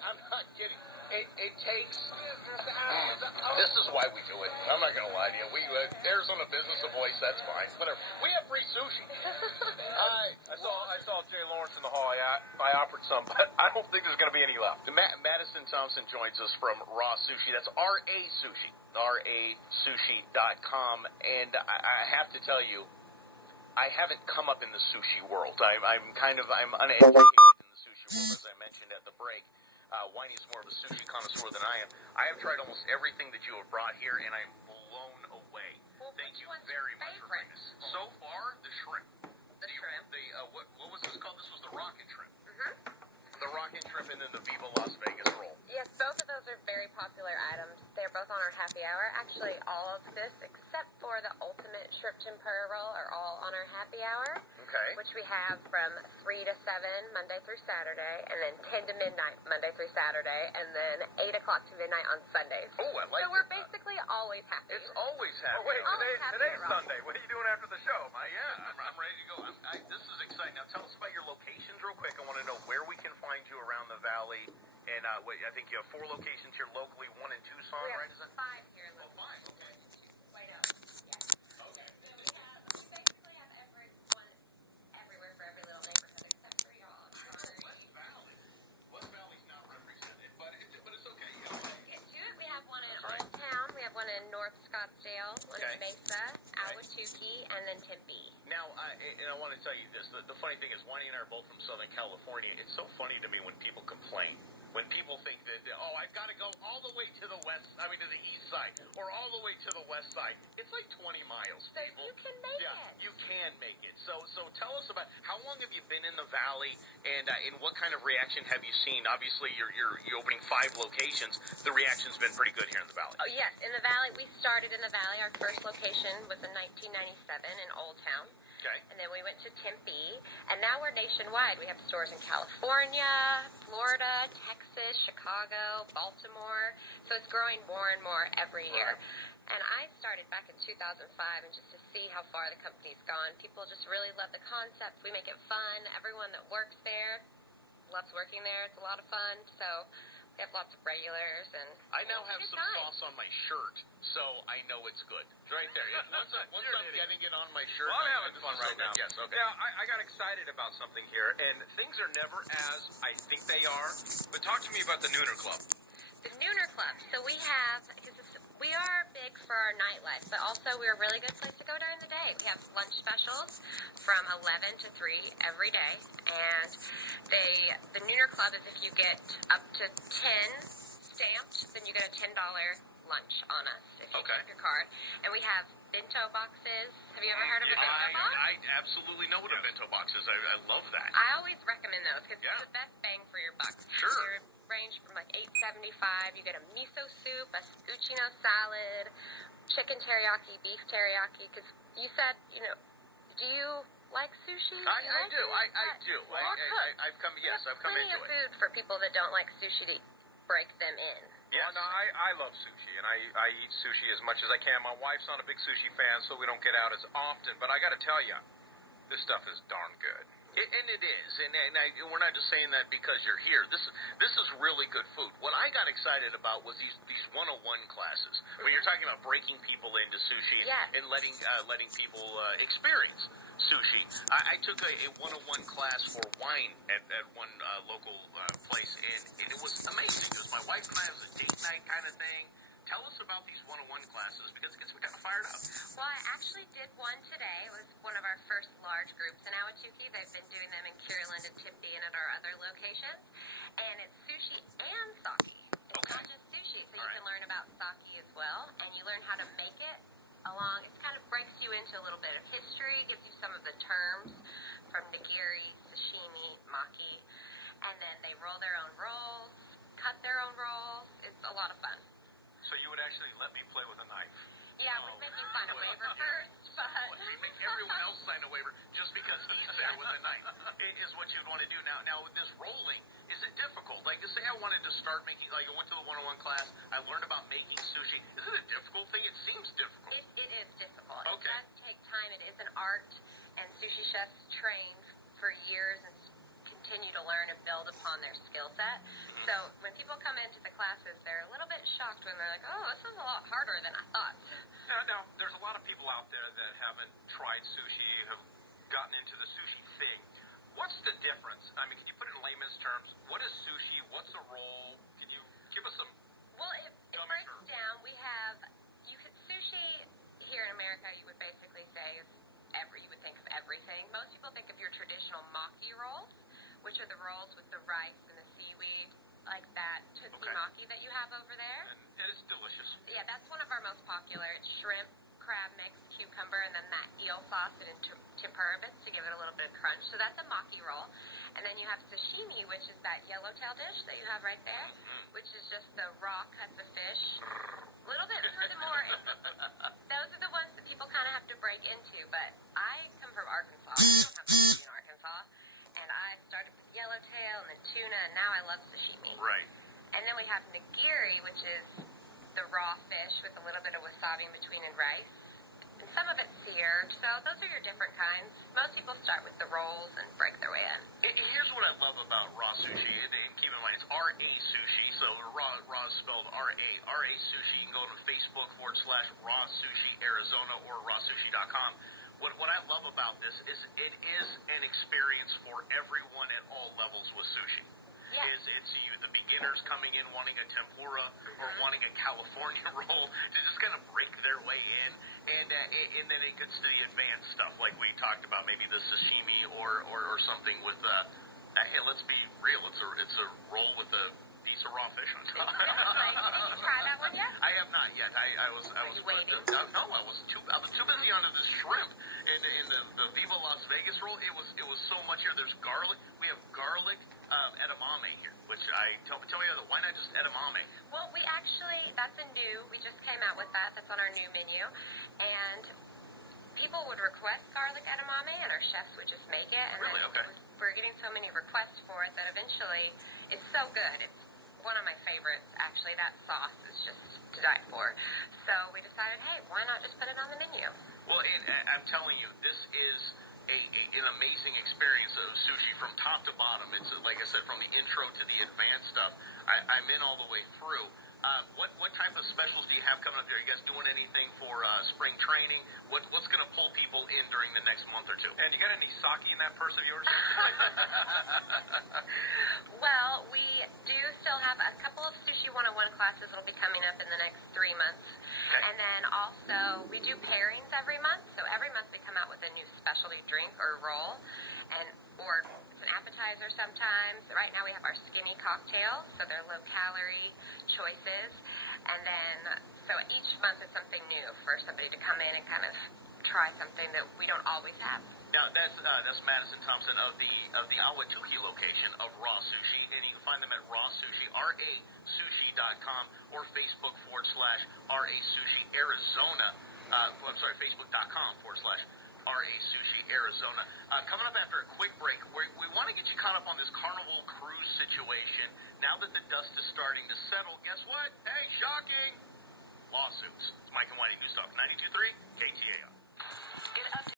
I'm not kidding. It takes. This is why we do it. I'm not gonna lie to you. We Arizona Business of Voice. That's fine. Whatever. We have free sushi. I saw Jay Lawrence in the hall. I offered some, but I don't think there's going to be any left. Madison Thompson joins us from RA Sushi. That's RA Sushi. RASushi.com. And I have to tell you, I haven't come up in the sushi world. I'm uneducated in the sushi world, as I mentioned at the break. Winey's more of a sushi connoisseur than I am. I have tried almost everything that you have brought here, and I'm blown away. Well, thank you very much for bringing this. So far, the shrimp. The shrimp. What was this called? This was the rocket shrimp. Mm-hmm. The rocket shrimp and then the Viva Las Vegas roll. Yes, both of those are very popular items. They're both on our happy hour. Actually, all of this, except for the ultimate shrimp tempura roll, are all on our happy hour. Okay. Which we have from 3 to 7, Monday through Saturday, and then 10 to midnight, Monday through Saturday, and then 8 o'clock to midnight on Sundays. Oh, I like So we're basically always happy. It's always happy. Oh, wait, Always happy today's at Rock. Sunday. What are you doing after the show? I'm ready to go. This is exciting. Now, tell us about your locations real quick. I want to know where we can find you around the valley. And I think you have 4 locations here locally, 1 in Tucson, We have right? Is that 5 here. Oh, 5, okay. Wait up. Yes. Okay. So we basically have everyone everywhere for every little neighborhood except for y'all. Sorry. West Valley's not represented, but it's okay. Get to it. We have one in Old Town. We have one in North Scottsdale, one in Mesa, Ahwatukee, and then Tempe. Now, and I want to tell you this. The funny thing is, Winey and I are both from Southern California. It's so funny to me when people complain. When people think that, oh, I've got to go all the way to the to the east side, or all the way to the west side. It's like 20 miles, So people. you can make it. You can make it. So tell us about how long have you been in the valley, and what kind of reaction have you seen? Obviously, you're opening 5 locations. The reaction's been pretty good here in the valley. Oh, yes. In the valley, we started in the valley. Our first location was in 1997 in Old Town. Okay. And then we went to Tempe, and now we're nationwide. We have stores in California, Florida, Texas, Chicago, Baltimore. So it's growing more and more every year. And I started back in 2005, and just to see how far the company's gone, people just really love the concept. We make it fun. Everyone that works there loves working there. It's a lot of fun. So we have lots of regulars, and I now have some sauce on my shirt, so I know it's good. Right there. Once I'm getting it on my shirt, Well, I'm having fun right now. Yes, okay. Now, I got excited about something here, and things are never as I think they are. But talk to me about the Nooner Club. the Nooner Club. So we have, we are big for our nightlife, but also we're a really good place to go during the day. We have lunch specials from 11 to 3 every day, and the Nooner Club is if you get up to 10 stamped, then you get a $10 lunch on us if you stamp your card. And we have bento boxes. Have you ever heard of a bento box? I absolutely know what a bento box is. I love that. I always recommend those because it's the best bang for your buck. Sure. They range from like $8.75. You get a miso soup, a cappuccino salad, chicken teriyaki, beef teriyaki. Because you said, do you like sushi? I do. I do. I've come into it. Plenty of food for people that don't like sushi to break them in. Yeah, no, I love sushi, and I eat sushi as much as I can. My wife's not a big sushi fan, so we don't get out as often. But I got to tell you, this stuff is darn good. And it is, and we're not just saying that because you're here. This is really good food. What I got excited about was these 101 classes. When you're talking about breaking people into sushi and letting people experience sushi. I took a 101 class for wine at one local place, and it was amazing. It was my wife and I. It was a date night kind of thing. Tell us about these 101 classes because it gets me kind of fired up. Well, I actually did one today. It was one of our first large groups in Ahwatukee. They've been doing them in Kierland and Tempe and at our other locations. And it's sushi and sake. It's not just sushi. So you can learn about sake as well. And you learn how to make it along. It kind of breaks you into a little bit of history, gives you some of the terms from nigiri, sashimi, maki. And then they roll their own rolls, cut their own rolls. It's a lot of fun. So you would actually let me play with a knife? Yeah, we'd make you sign a waiver first, but... We make everyone else sign a waiver just because he's there with a knife. It is what you'd want to do. Now, with this rolling, is it difficult? Like, say I wanted to start making, like I went to the 101 class, I learned about making sushi. Is it a difficult thing? It seems difficult. It is difficult. Okay. It does take time. It is an art, and sushi chefs train for years and continue to learn and build upon their skill set. So when people come into the classes, they're a little bit shocked when they're like, oh, this is a lot harder than I thought. Now, there's a lot of people out there that haven't tried sushi, have gotten into the sushi thing. What's the difference? I mean, can you put it in layman's terms? What is sushi? What's a roll? Can you give us some... Well, it breaks down. We have, sushi here in America, you would basically say is you would think of everything. Most people think of your traditional maki rolls, which are the rolls with the rice and the seaweed, like that tootsie maki that you have over there. And it's delicious. Yeah, that's one of our most popular. It's shrimp, crab mix, cucumber, and then that eel sauce and tempura bits to give it a little bit of crunch. So that's a maki roll. And then you have sashimi, which is that yellowtail dish that you have right there, which is just the raw cuts of fish. A little bit furthermore, those are the ones that people kind of have to break into. But I come from Arkansas. We don't have sushi in Arkansas. And I started with yellowtail and then tuna, and now I love sashimi. Right. And then we have nigiri, which is the raw fish with a little bit of wasabi in between and rice. And some of it's seared, so those are your different kinds. Most people start with the rolls and break their way in. Here's what I love about raw sushi, and keep in mind it's RA Sushi, so raw is spelled RA. RA Sushi, you can go to Facebook.com/RA Sushi Arizona or rawsushi.com. What I love about this is it is an experience for everyone at all levels with sushi. Yeah. It's the beginners coming in wanting a tempura or wanting a California roll to just kind of break their way in, and then it gets to the advanced stuff like we talked about, maybe the sashimi or something with hey, let's be real, it's a roll with a piece of raw fish on top. Did you try that one yet? I have not yet. I was waiting? No, I was too busy onto this shrimp in the Viva Las Vegas roll. It was so much here. There's garlic. We have garlic edamame here, which tell me why not just edamame? Well, we just came out with that. That's on our new menu, and people would request garlic edamame, and our chefs would just make it. And really? Okay. We're getting so many requests for it that eventually it's so good. It's one of my favorites, actually. That sauce is just to die for. So we decided, hey, why not just put it on the menu? Well, I'm telling you, this is an amazing experience of sushi from top to bottom. It's like I said, from the intro to the advanced stuff. I'm in all the way through. What type of specials do you have coming up there? Are you guys doing anything for spring training? What's going to pull people in during the next month or two? And you got any sake in that purse of yours? Well, we do still have a couple of Sushi 101 classes that will be coming up in the next 3 months. Okay. And then also, we do pairings every month. So every month we come out with a new specialty drink or roll, or it's an appetizer sometimes. Right now we have our skinny cocktails, so they're low-calorie choices. And then, so each month is something new for somebody to come in and kind of try something that we don't always have. Now, that's Madison Thompson of the Ahwatukee location of Raw Sushi, and you can find them at Raw Sushi, RASushi.com, or Facebook.com/RA Sushi Arizona. Facebook.com/RA Sushi Arizona. Coming up after a quick break, we want to get you caught up on this Carnival cruise situation. Now that the dust is starting to settle, guess what? Hey, shocking! Lawsuits. Mike and Whitey News Talk 92.3 KTAR.